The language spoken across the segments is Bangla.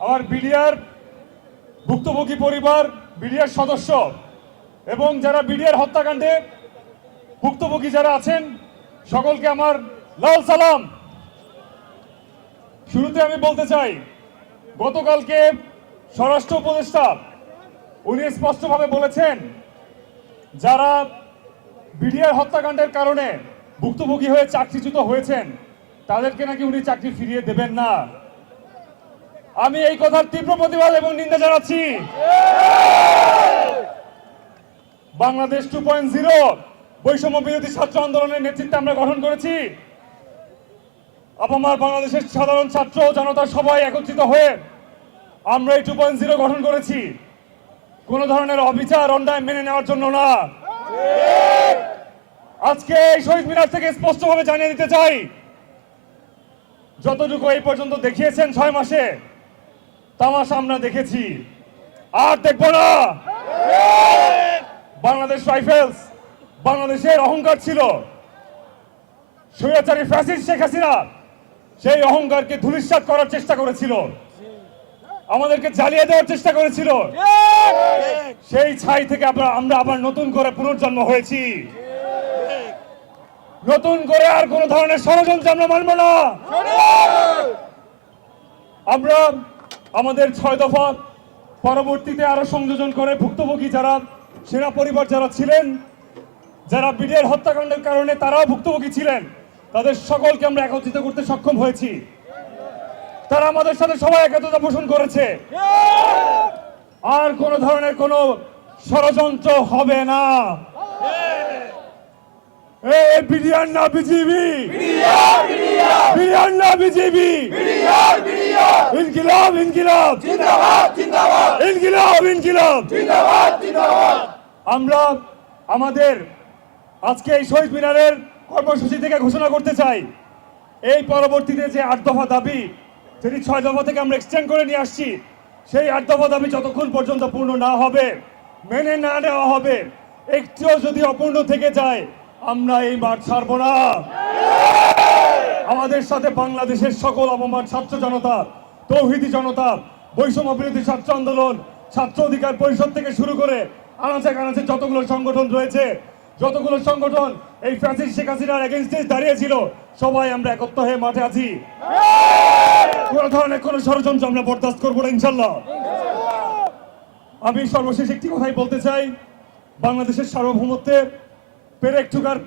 আমার বিডিআর ভুক্তভোগী পরিবার, বিডিআর সদস্য এবং যারা বিডিআর হত্যাকাণ্ডে ভুক্তভোগী যারা আছেন সকলকে আমার লাল সালাম। শুরুতে আমি বলতে চাই, গতকালকে স্বরাষ্ট্র উপদেষ্টা উনি স্পষ্টভাবে বলেছেন যারা বিডিআর হত্যাকাণ্ডের কারণে ভুক্তভোগী হয়ে চাকরিচ্যুত হয়েছেন তাদেরকে নাকি উনি চাকরি ফিরিয়ে দেবেন না। আমি এই কথার তীব্র প্রতিবাদ এবং নিন্দা জানাচ্ছি। বাংলাদেশ 2.0 বৈষম্য বিরোধী ছাত্র আন্দোলনের নেতৃত্বে আমরা গঠন করেছি। আপামর বাংলাদেশের সাধারণ ছাত্র জনতা সবাই একত্রিত হয়ে আমরা এই 2.0 গঠন করেছি, কোন ধরনের অবিচার অন্যায় মেনে নেওয়ার জন্য না। আজকে এই শহীদ মিনার থেকে স্পষ্টভাবে জানিয়ে দিতে চাই, যতটুকু এই পর্যন্ত দেখিয়েছেন 6 মাসে তামাশা আমরা দেখেছি, আর দেখব না। বাংলাদেশ রাইফেলস বাংলাদেশের অহংকার ছিল। স্বৈরাচারী ফ্যাসিস্ট শেখ হাসিনা সেই অহংকারকে ধূলিসাৎ করার চেষ্টা করেছিল, আমাদেরকে জ্বালিয়ে দেওয়ার চেষ্টা করেছিল। সেই ছাই থেকে আমরা আবার নতুন করে পুনর্জন্ম হয়েছি। নতুন করে আর কোন ধরনের ষড়যন্ত্র আমরা মানব না। আমরা আমাদের 6 দফা পরবর্তীতে আরো সংযোজন করে ভুক্তভোগী যারা সেনা পরিবার যারা ছিলেন, যারা বিডিআর হত্যাকাণ্ডের কারণে তারাও ভুক্তভোগী ছিলেন, তাদের সকলকে আমরা একত্রিত করতে সক্ষম হয়েছি। তারা আমাদের সাথে সবাই একত্রতা পোষণ করেছে। আর কোন ধরনের কোন ষড়যন্ত্র হবে না। বিডিআর না বিজিবি, বিডিআর না বিজিবি, ইনকিলাব ইনকিলাব জিন্দাবাদ জিন্দাবাদ, ইনকিলাব ইনকিলাব জিন্দাবাদ জিন্দাবাদ। আমরা আমাদের আজকে এই শহীদ মিনারের কর্মসূচি থেকে ঘোষণা করতে চাই, এই পরবর্তীতে যে 8 দফা দাবি যেটি 6 দফা থেকে আমরা এক্সটেন্ড করে নিয়ে আসছি, সেই 8 দফা দাবি যতক্ষণ পর্যন্ত পূর্ণ না হবে, মেনে না নেওয়া হবে, একটিও যদি অপূর্ণ থেকে যায় আমরা এই মাঠ ছাড়ব না। আমাদের সাথে বাংলাদেশের সকল আপামর ছাত্র জনতা, তৌহিদি জনতা, বৈষম্য বিরোধী ছাত্র আন্দোলন, ছাত্র অধিকার পরিষদ থেকে শুরু করে আনাচে কানাচে যতগুলো সংগঠন রয়েছে, যতগুলো সংগঠন এই ফ্যাসিস্ট শেখ হাসিনার এগেইনস্টে দাঁড়িয়েছিল, সবাই আমরা একত্র হয়ে মাঠে আছি। কোন ধরনের কোন ষড়যন্ত্র আমরা বরদাস্ত করবো না ইনশাল্লাহ। আমি সর্বশেষ একটি কথাই বলতে চাই, বাংলাদেশের সার্বভৌমত্বের পেরেক ঠোকার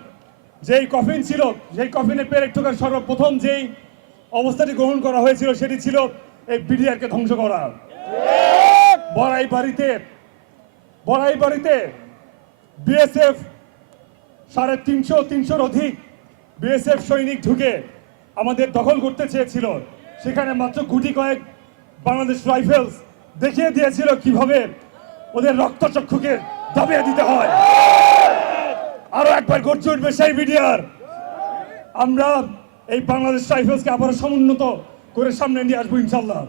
যেই কফিন ছিল, সেই কফিনে পেরেক ঠোকার সর্বপ্রথম যেই অবস্থাটি গ্রহণ করা হয়েছিল সেটি ছিল এই বিডিআরকে ধ্বংস করা। বড়াই বাড়িতে বিএসএফ 350-300 অধিক বিএসএফ সৈনিক ঢুকে আমাদের দখল করতে চেয়েছিল। সেখানে মাত্র গুটি কয়েক বাংলাদেশ রাইফেলস দেখিয়ে দিয়েছিল কিভাবে ওদের রক্তচক্ষুকে দাবিয়ে দিতে হয়। আরো একবার গর্জে উঠবে সেই বিডিআর। আমরা এই বাংলাদেশ রাইফেলসকে আবারও সমুন্নত করে সামনে নিয়ে আসবো ইনশাল্লাহ।